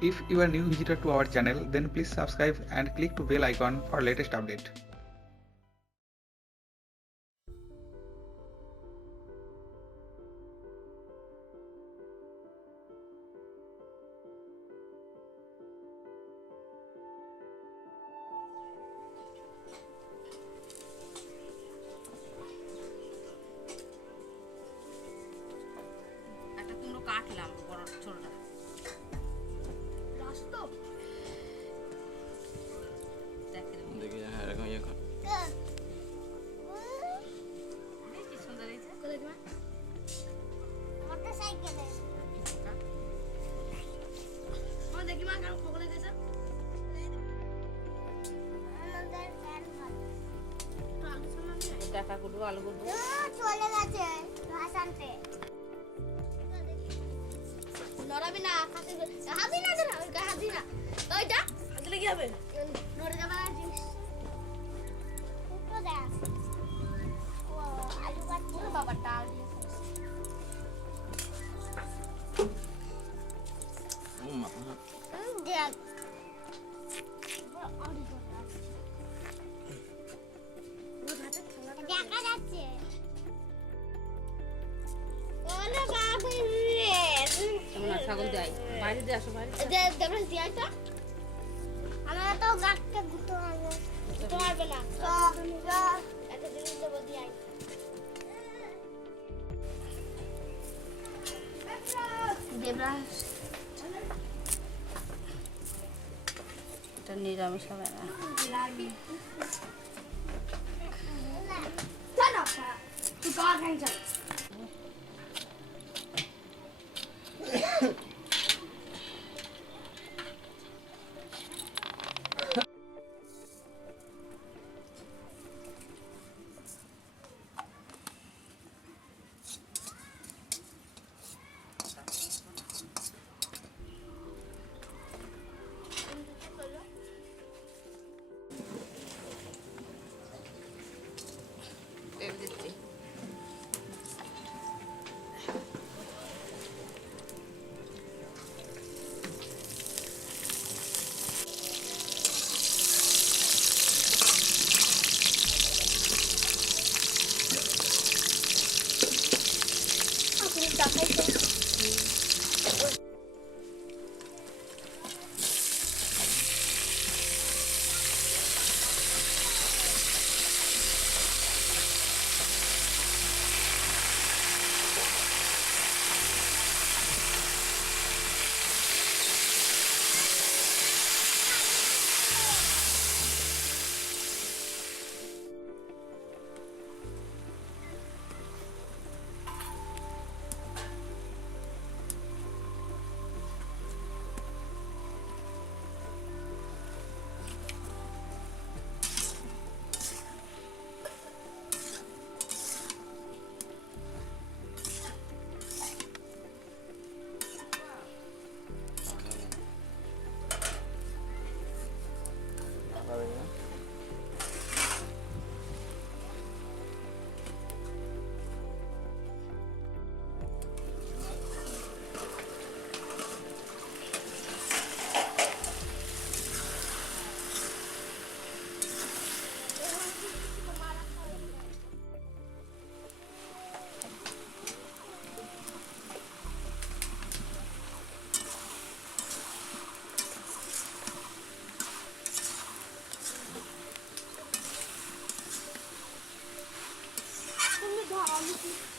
If you are new visitor to our channel, then please subscribe and click to bell icon for latest update. একটা কুমড়ো কাটলাম বড় ছোটটা রাস্তা দেখি হ্যাঁ এরকম ইয়ে কর কি সুন্দর হয়েছে মোটরসাইকেলে আমার দেখি মা কেন খোকলে দিয়েছে আমাদের ফ্যান ভালো টাকা গুলো আলু গুলো চলে গেছে ঘাস আনতে নড়াবি না খাতে হাবি না না ওই হাবি না ওইটা আসলে কি হবে নড়ে যাবে না জিনিস তো দেখ ও আলু কাটছিল বাবা ডাল দিয়ে ও মা দেখ দেখা যাচ্ছে ওরে বাবা রে কেমন ছাগল দেয় বাইরে দিয়ে আসো বাইরে দেখবেন দিয়াটা আমরা তো গাছকে ঘুরতে পারবো ঘুরতে পারবে না একটা জিনিস দেবো দিয়াই দেবরাজ এটা নিরামিষ হবে না তুই কার খাই যা দিচ্ছি তুমি ধরো